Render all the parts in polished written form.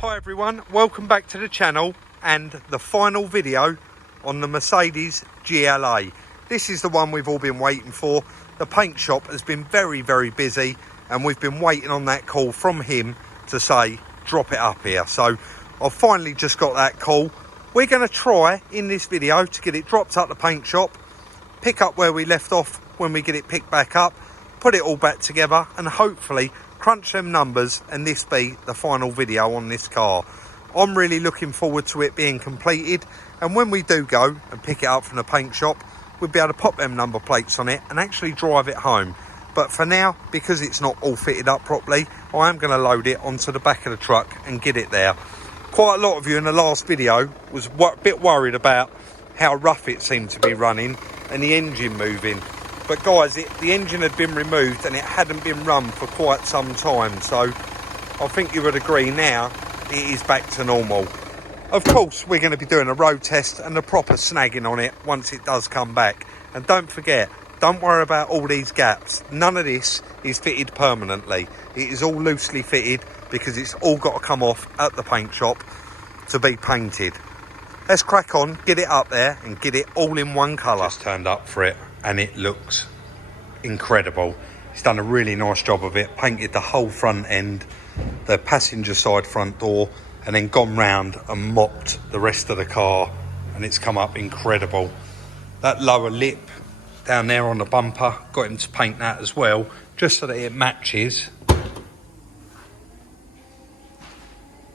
Hi everyone, welcome back to the channel and the final video on the Mercedes GLA. This is the one we've all been waiting for. The paint shop has been very busy and we've been waiting on that call from him to say drop it up here. So I've finally just got that call. We're going to try in this video to get it dropped up the paint shop, pick up where we left off when we get it picked back up, put it all back together and hopefully crunch them numbers and this be the final video on this car. I'm really looking forward to it being completed, and when we do go and pick it up from the paint shop, we'll be able to pop them number plates on it and actually drive it home. But for now, because it's not all fitted up properly, I am going to load it onto the back of the truck and get it there. Quite a lot of you in the last video was a bit worried about how rough it seemed to be running and the engine moving. But guys, the engine had been removed and it hadn't been run for quite some time. So I think you would agree now it is back to normal. Of course, we're going to be doing a road test and a proper snagging on it once it does come back. And don't forget, don't worry about all these gaps. None of this is fitted permanently. It is all loosely fitted because it's all got to come off at the paint shop to be painted. Let's crack on, get it up there and get it all in one colour. Just turned up for it and it looks incredible. He's done a really nice job of it, painted the whole front end, the passenger side front door, and then gone round and mopped the rest of the car, and it's come up incredible. That lower lip down there on the bumper, got him to paint that as well, just so that it matches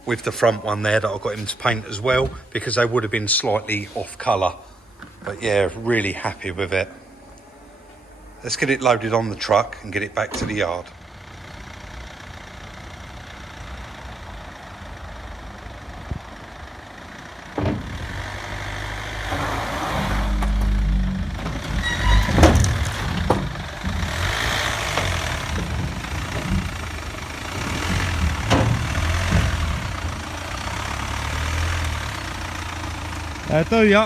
with the front one there that I got him to paint as well, because they would have been slightly off colour. But yeah, really happy with it. Let's get it loaded on the truck and get it back to the yard. Do you?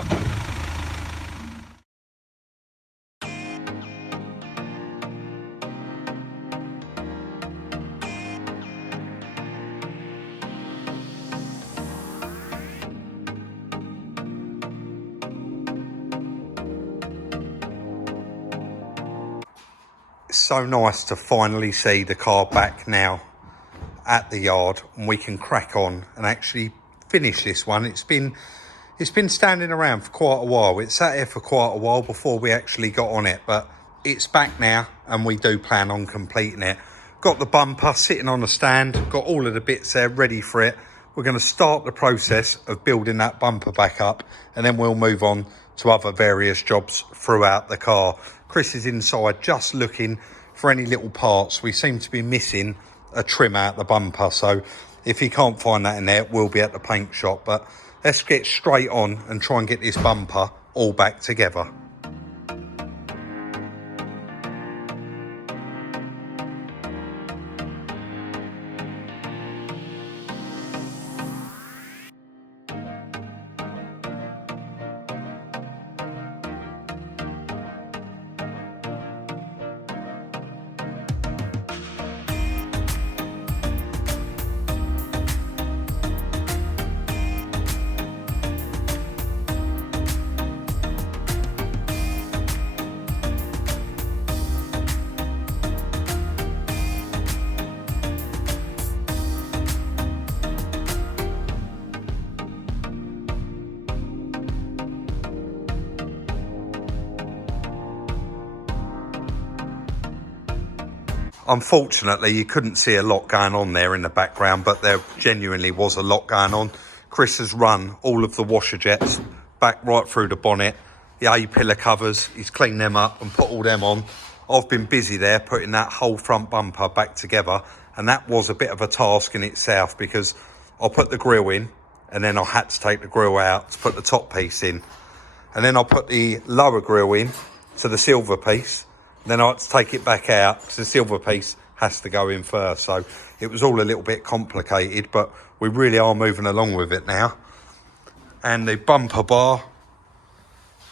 It's so nice to finally see the car back now at the yard and we can crack on and actually finish this one. It's been standing around for quite a while. It sat here for quite a while before we actually got on it, but it's back now and we do plan on completing it. Got the bumper sitting on the stand, got all of the bits there ready for it. We're going to start the process of building that bumper back up and then we'll move on to other various jobs throughout the car. Chris is inside just looking for any little parts. We seem to be missing a trim out the bumper, so if he can't find that in there, it will be at the paint shop. But let's get straight on and try and get this bumper all back together. Unfortunately, you couldn't see a lot going on there in the background, but there genuinely was a lot going on. Chris has run all of the washer jets back right through the bonnet, the A-pillar covers, he's cleaned them up and put all them on. I've been busy there putting that whole front bumper back together, and that was a bit of a task in itself because I put the grille in and then I had to take the grille out to put the top piece in. And then I put the lower grille in to the silver piece. Then I had to take it back out because the silver piece has to go in first. So it was all a little bit complicated, but we really are moving along with it now. And the bumper bar,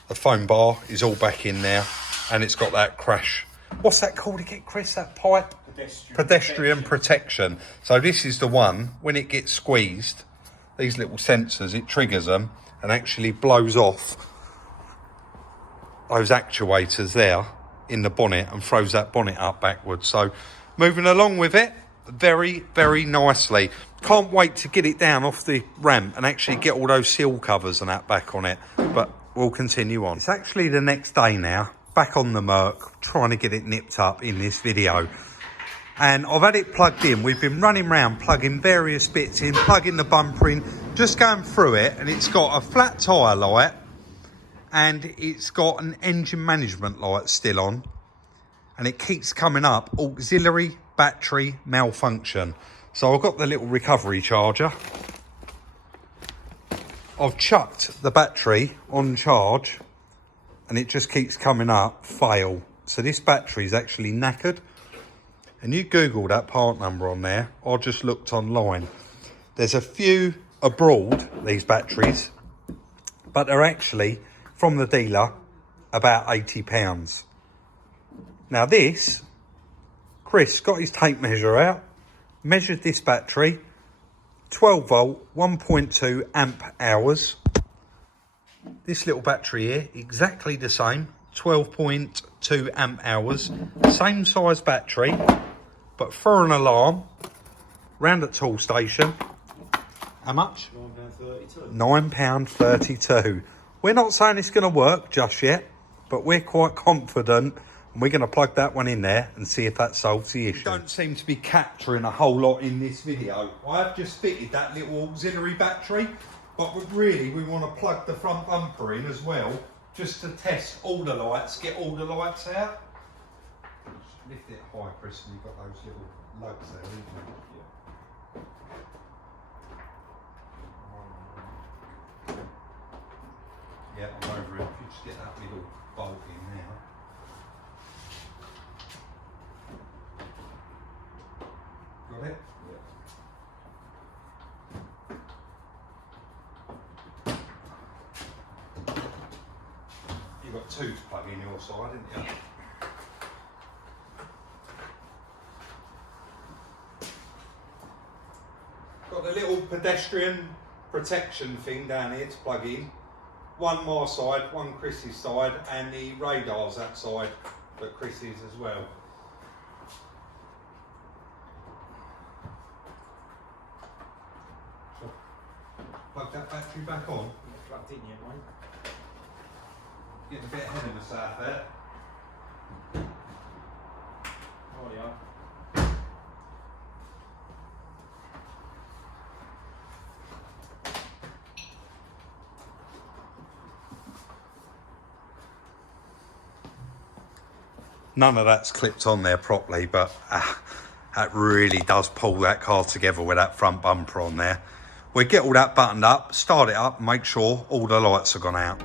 the foam bar is all back in there, and it's got that crash. What's that called again, Chris? That pipe? pedestrian protection. So this is the one, when it gets squeezed, these little sensors, it triggers them and actually blows off those actuators there in the bonnet and throws that bonnet up backwards. So moving along with it very, very nicely. Can't wait to get it down off the ramp and actually get all those seal covers and that back on it, but we'll continue on. It's actually the next day now, back on the Merc, trying to get it nipped up in this video. And I've had it plugged in. We've been running around plugging various bits in, plugging the bumper in, just going through it, and it's got a flat tyre light and it's got an engine management light still on, and it keeps coming up auxiliary battery malfunction. So I've got the little recovery charger. I've chucked the battery on charge and it just keeps coming up fail. So this battery is actually knackered. And you Google that part number on there, I just looked online. There's a few abroad, these batteries, but they're actually, from the dealer, about £80. Now this, Chris got his tape measure out, measured this battery, 12 volt, 1.2 amp hours. This little battery here, exactly the same, 12.2 amp hours, same size battery, but for an alarm, round at tool station, how much? £9.32. We're not saying it's going to work just yet, but we're quite confident, and we're going to plug that one in there and see if that solves the issue. Don't seem to be capturing a whole lot in this video. I have just fitted that little auxiliary battery, but really we want to plug the front bumper in as well, just to test all the lights, get all the lights out. Lift it high, Chris, and you've got those little lugs there, haven't you? Yeah, I'm over it. If you just get that little bolt in now. Got it? Yeah. You've got two to plug in your side, haven't you? Got the little pedestrian protection thing down here to plug in. One my side, one Chris's side, and the radars that side that Chris is as well. So, plug that battery back on. Not plugged in yet, mate. Getting a bit ahead of myself there. Oh yeah. None of that's clipped on there properly, but that really does pull that car together with that front bumper on there. We'll get all that buttoned up, start it up, make sure all the lights have gone out.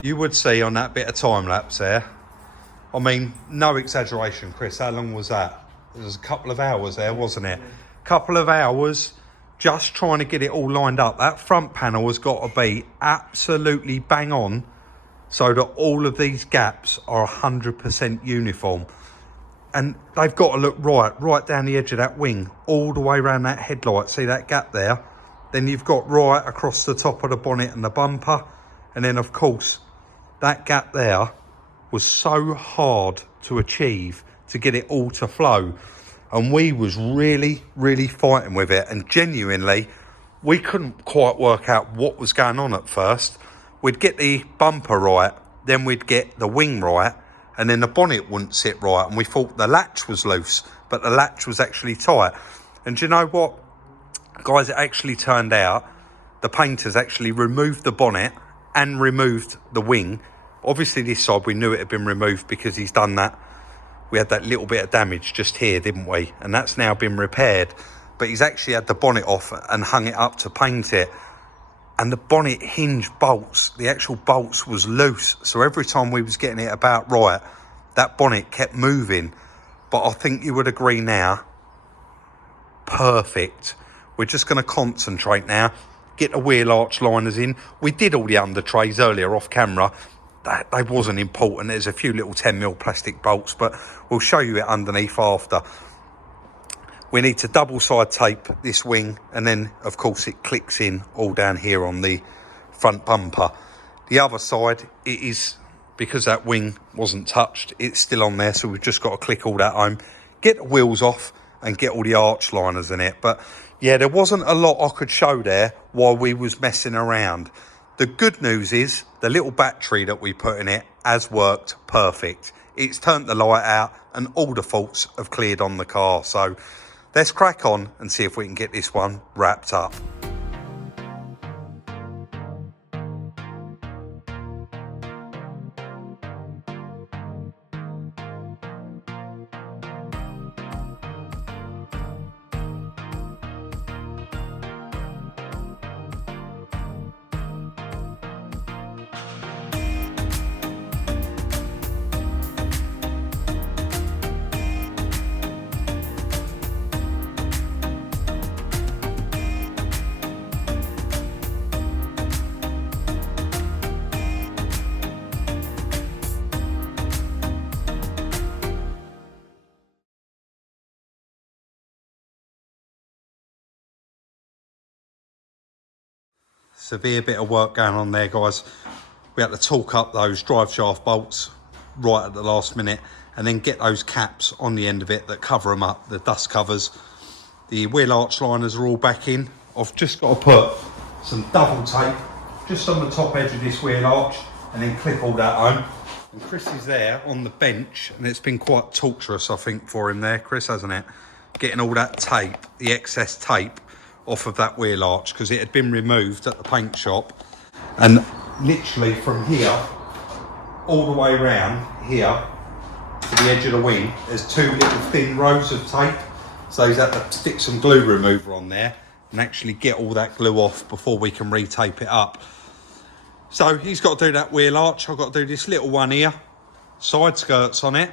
You would see on that bit of time lapse there, I mean, no exaggeration, Chris, how long was that? It was a couple of hours there, wasn't it? Couple of hours just trying to get it all lined up. That front panel has got to be absolutely bang on so that all of these gaps are 100% uniform. And they've got to look right down the edge of that wing, all the way around that headlight. See that gap there? Then you've got right across the top of the bonnet and the bumper. And then, of course, that gap there was so hard to achieve to get it all to flow. And we was really, really fighting with it. And genuinely, we couldn't quite work out what was going on at first. We'd get the bumper right, then we'd get the wing right, and then the bonnet wouldn't sit right. And we thought the latch was loose, but the latch was actually tight. And do you know what? Guys, it actually turned out the painters actually removed the bonnet and removed the wing Obviously this side we knew it had been removed because he's done that. We had that little bit of damage just here, didn't we? And that's now been repaired. But he's actually had the bonnet off and hung it up to paint it. And the bonnet hinge bolts, the actual bolts was loose. So every time we was getting it about right, that bonnet kept moving. But I think you would agree now, perfect. We're just going to concentrate now, get the wheel arch liners in. We did all the under trays earlier off camera. They wasn't important. There's a few little 10mm plastic bolts, but we'll show you it underneath after. We need to double side tape this wing, and then of course it clicks in all down here on the front bumper. The other side, it is, because that wing wasn't touched, it's still on there, so we've just got to click all that home, get the wheels off and get all the arch liners in it. But yeah, there wasn't a lot I could show there while we was messing around. The good news is the little battery that we put in it has worked perfect. It's turned the light out and all the faults have cleared on the car. So let's crack on and see if we can get this one wrapped up. Severe bit of work going on there, guys. We had to torque up those drive shaft bolts right at the last minute and then get those caps on the end of it that cover them up, the dust covers. The wheel arch liners are all back in. I've just got to put some double tape just on the top edge of this wheel arch and then clip all that home. And Chris is there on the bench, and it's been quite torturous, I think, for him there, Chris, hasn't it? Getting all that tape, the excess tape, off of that wheel arch, because it had been removed at the paint shop. And literally from here all the way around here to the edge of the wing, there's two little thin rows of tape, so he's had to stick some glue remover on there and actually get all that glue off before we can retape it up. So he's got to do that wheel arch. I've got to do this little one here, side skirts on it,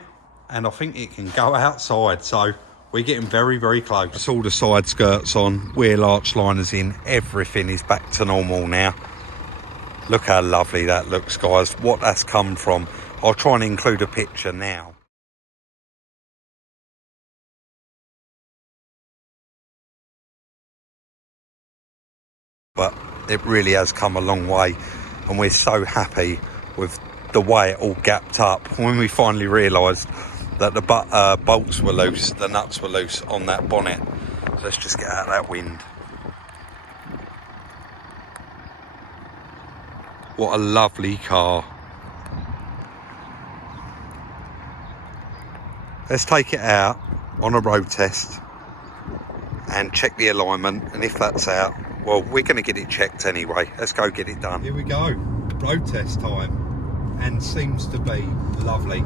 and I think it can go outside. So we're getting very, very close. It's all the side skirts on, wheel arch liners in, everything is back to normal now. Look how lovely that looks, guys, what that's come from. I'll try and include a picture now. But it really has come a long way, and we're so happy with the way it all gapped up. When we finally realised that the bolts were loose, the nuts were loose on that bonnet. So let's just get out of that wind. What a lovely car. Let's take it out on a road test and check the alignment, and if that's out, well, we're going to get it checked anyway. Let's go get it done. Here we go, road test time, and seems to be lovely.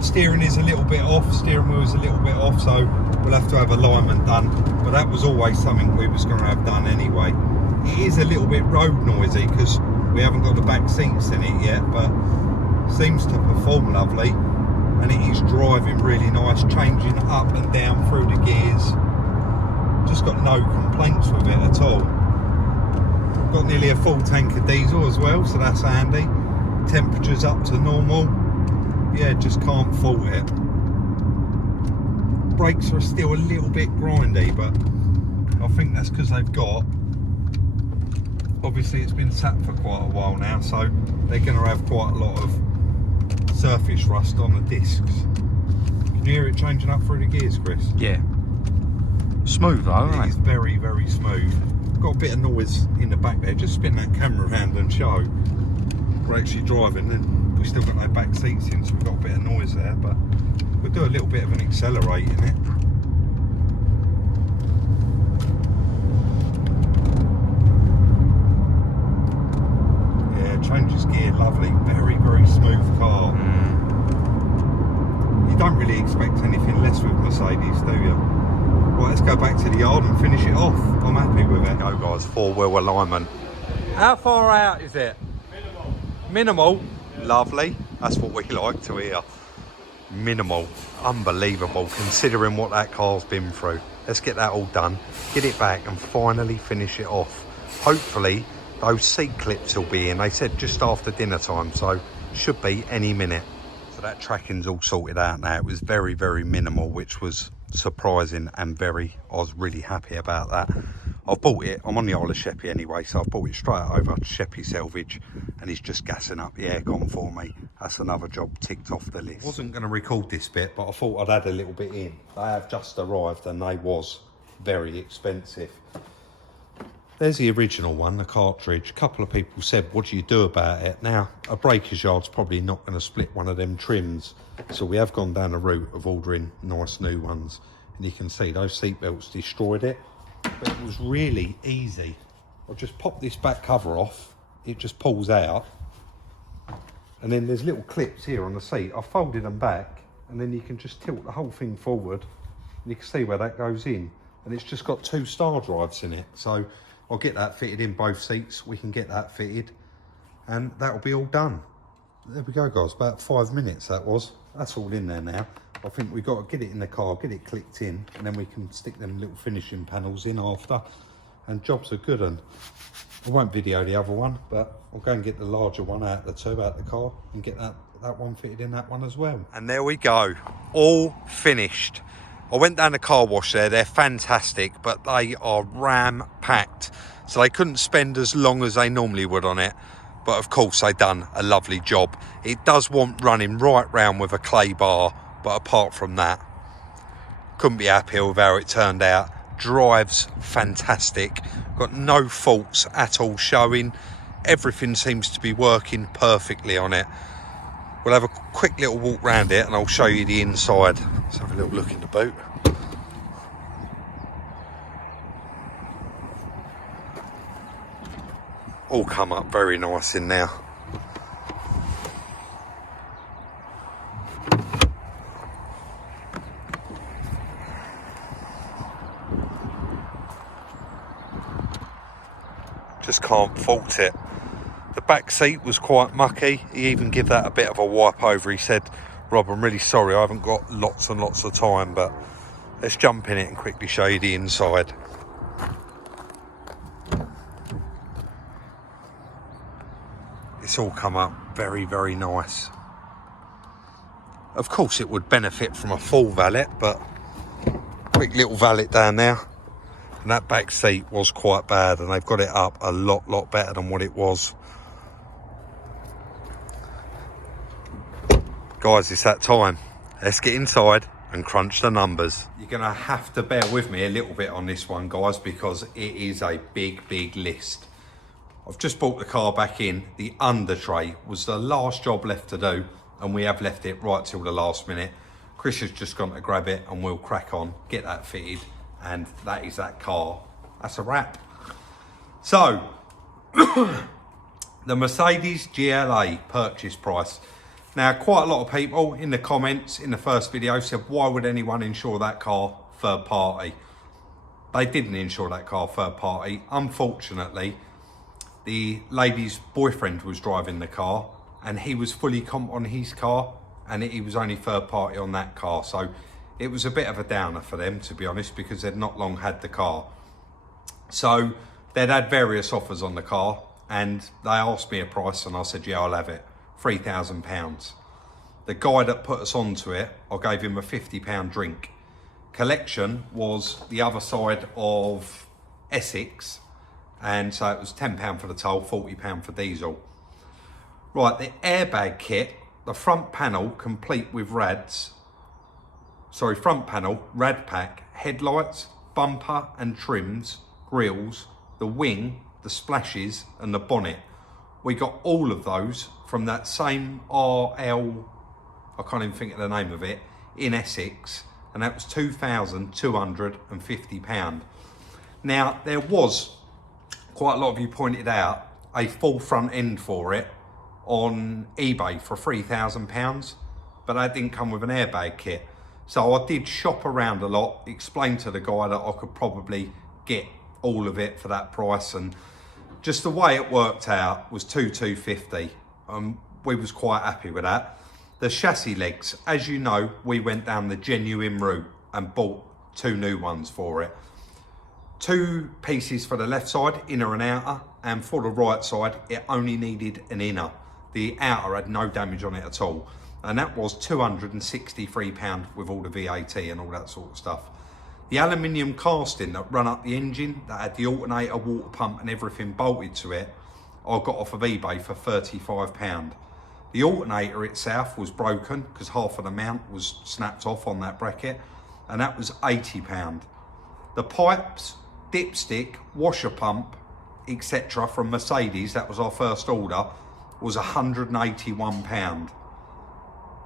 Steering is a little bit off, steering wheel is a little bit off, so we'll have to have alignment done, but that was always something we was going to have done anyway. It is a little bit road noisy because we haven't got the back seats in it yet, but seems to perform lovely, and it is driving really nice, changing up and down through the gears. Just got no complaints with it at all. Got nearly a full tank of diesel as well, so that's handy. Temperatures up to normal. Yeah, just can't fault it. Brakes are still a little bit grindy, but I think that's because they've got, obviously it's been sat for quite a while now, so they're going to have quite a lot of surface rust on the discs. Can you hear it changing up through the gears, Chris? Yeah. Smooth though, isn't it? It's very, very smooth. Got a bit of noise in the back there. Just spin that camera around and show. We're actually driving, and we still got no back seats in, so we've got a bit of noise there, but we'll do a little bit of an accelerate in it. changes gear, lovely, very, very smooth car. You don't really expect anything less with Mercedes, do you? Right, let's go back to the yard and finish it off. I'm happy with it. Go guys, 4-wheel alignment. How far out is it? Minimal. Lovely. That's what we like to hear. Minimal. Unbelievable considering what that car's been through. Let's get that all done, get it back and finally finish it off. Hopefully those seat clips will be in. They said just after dinner time, so should be any minute. So that tracking's all sorted out now. It was very, very minimal, which was surprising and I was really happy about that. I've bought it, I'm on the Isle of Sheppey anyway, so I've bought it straight over to Sheppey Salvage and he's just gassing up the aircon for me. That's another job ticked off the list. I wasn't going to record this bit, but I thought I'd add a little bit in. They have just arrived and they was very expensive. There's the original one, the cartridge. A couple of people said, what do you do about it? Now, a breaker's yard's probably not going to split one of them trims, so we have gone down the route of ordering nice new ones. And you can see those seat belts destroyed it. But it was really easy. I'll just pop this back cover off, it just pulls out, and then there's little clips here on the seat. I folded them back and then you can just tilt the whole thing forward and you can see where that goes in, and it's just got 2 star drives in it. So I'll get that fitted in both seats, we can get that fitted and that'll be all done. There we go guys, about 5 minutes that was. That's all in there now. I think we've got to get it in the car, get it clicked in, and then we can stick them little finishing panels in after, and jobs are good. And I won't video the other one, but I'll go and get the larger one out of the 2 out the car and get that one fitted in that one as well. And there we go, all finished. I went down the car wash there, they're fantastic, but they are ram packed, so they couldn't spend as long as they normally would on it. But of course they done a lovely job. It does want running right round with a clay bar, but apart from that, couldn't be happier with how it turned out. Drives fantastic, got no faults at all showing. Everything seems to be working perfectly on it. We'll have a quick little walk round it and I'll show you the inside. Let's have a little look in the boot. All come up very nice in now. Just can't fault it. The back seat was quite mucky. He even gave that a bit of a wipe over. He said, Rob, I'm really sorry, I haven't got lots and lots of time, but let's jump in it and quickly show you the inside. It's all come up very, very nice. Of course it would benefit from a full valet, but quick little valet down there. And that back seat was quite bad and they've got it up a lot better than what it was. Guys, it's that time. Let's get inside and crunch the numbers. You're gonna have to bear with me a little bit on this one, guys, because it is a big list. I've just brought the car back in. The under tray was the last job left to do and we have left it right till the last minute. Chris has just gone to grab it and we'll crack on, get that fitted, and that is that car. That's a wrap. So, the Mercedes GLA purchase price. Now, quite a lot of people in the comments in the first video said, why would anyone insure that car third party? They didn't insure that car third party. Unfortunately, the lady's boyfriend was driving the car and he was fully comp on his car and he was only third party on that car. So it was a bit of a downer for them, to be honest, because they'd not long had the car. So they'd had various offers on the car and they asked me a price and I said, yeah, I'll have it, £3,000. The guy that put us onto it, I gave him a £50 drink. Collection was the other side of Essex, and so it was £10 for the toll, £40 for diesel. Right, the airbag kit, the front panel complete with front panel, rad pack, headlights, bumper and trims, grills, the wing, the splashes and the bonnet. We got all of those from that same RL, I can't even think of the name of it, in Essex, and that was £2,250. Now, there was, quite a lot of you pointed out, a full front end for it, on eBay for £3,000, but that didn't come with an airbag kit. So I did shop around a lot, explained to the guy that I could probably get all of it for that price, and just the way it worked out was $2,250. We was quite happy with that. The chassis legs, as you know, we went down the genuine route and bought 2 new ones for it. 2 pieces for the left side, inner and outer, and for the right side, it only needed an inner. The outer had no damage on it at all. And that was £263 with all the VAT and all that sort of stuff. The aluminium casting that run up the engine, that had the alternator, water pump and everything bolted to it, I got off of eBay for £35. The alternator itself was broken because half of the mount was snapped off on that bracket, and that was £80. The pipes, dipstick, washer pump, etc. from Mercedes, that was our first order, was £181.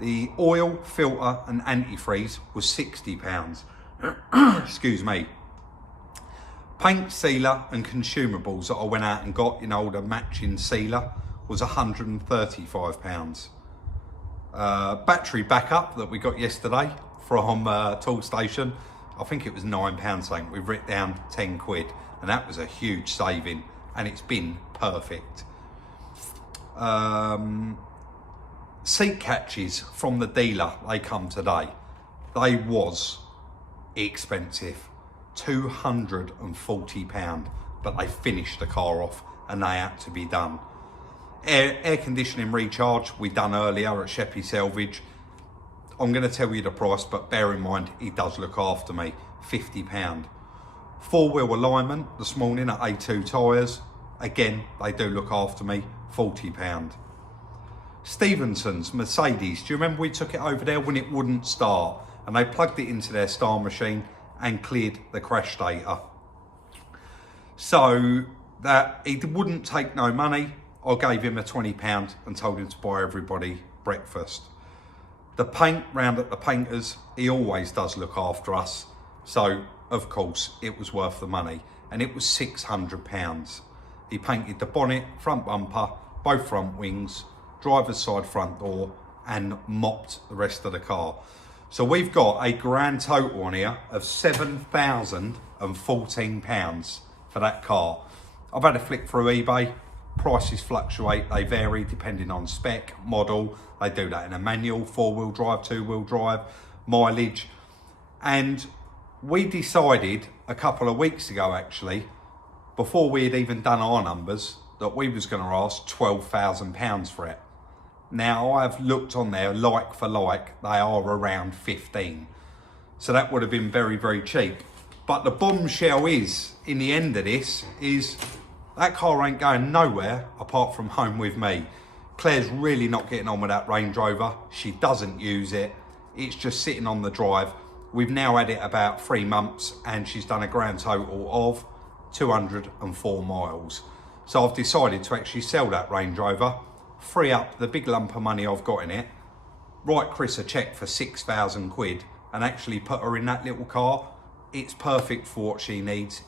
The oil, filter and antifreeze was £60. Excuse me. Paint, sealer and consumables that I went out and got, you know, the matching sealer, was £135. Battery backup that we got yesterday from Toolstation, I think it was £9 something. We've written down 10 quid, and that was a huge saving, and it's been perfect. Seat catches from the dealer, they come today. They was expensive, £240, but they finished the car off and they had to be done. Air conditioning recharge we done earlier at Sheppey Salvage. I'm going to tell you the price, but bear in mind he does look after me, £50. 4-wheel alignment this morning at A2 tyres, again they do look after me, £40. Stevenson's Mercedes, do you remember we took it over there when it wouldn't start, and they plugged it into their star machine and cleared the crash data? So that he wouldn't take no money, I gave him a £20 and told him to buy everybody breakfast. The paint round at the painters, he always does look after us, so of course it was worth the money, and it was £600. He painted the bonnet, front bumper, both front wings, driver's side front door, and mopped the rest of the car. So we've got a grand total on here of £7,014 for that car. I've had a flick through eBay. Prices fluctuate, they vary depending on spec, model. They do that in a manual, 4-wheel drive, 2-wheel drive, mileage. And we decided a couple of weeks ago actually, before we had even done our numbers, that we was going to ask £12,000 for it. Now I've looked on there, like for like, they are around 15. So that would have been very, very cheap. But the bombshell is, in the end of this, is that car ain't going nowhere apart from home with me. Claire's really not getting on with that Range Rover. She doesn't use it. It's just sitting on the drive. We've now had it about 3 months and she's done a grand total of 204 miles. So I've decided to actually sell that Range Rover, free up the big lump of money I've got in it, write Chris a cheque for 6,000 quid and actually put her in that little car. It's perfect for what she needs.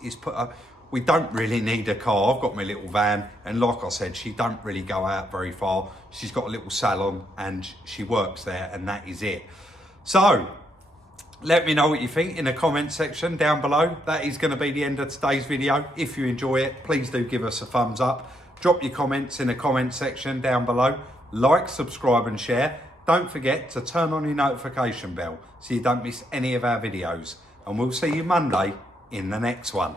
We don't really need a car. I've got my little van, and like I said, she don't really go out very far. She's got a little salon and she works there, and that is it. So let me know what you think in the comment section down below. That is going to be the end of today's video. If you enjoy it, please do give us a thumbs up. Drop your comments in the comment section down below. Like, subscribe and share. Don't forget to turn on your notification bell so you don't miss any of our videos. And we'll see you Monday in the next one.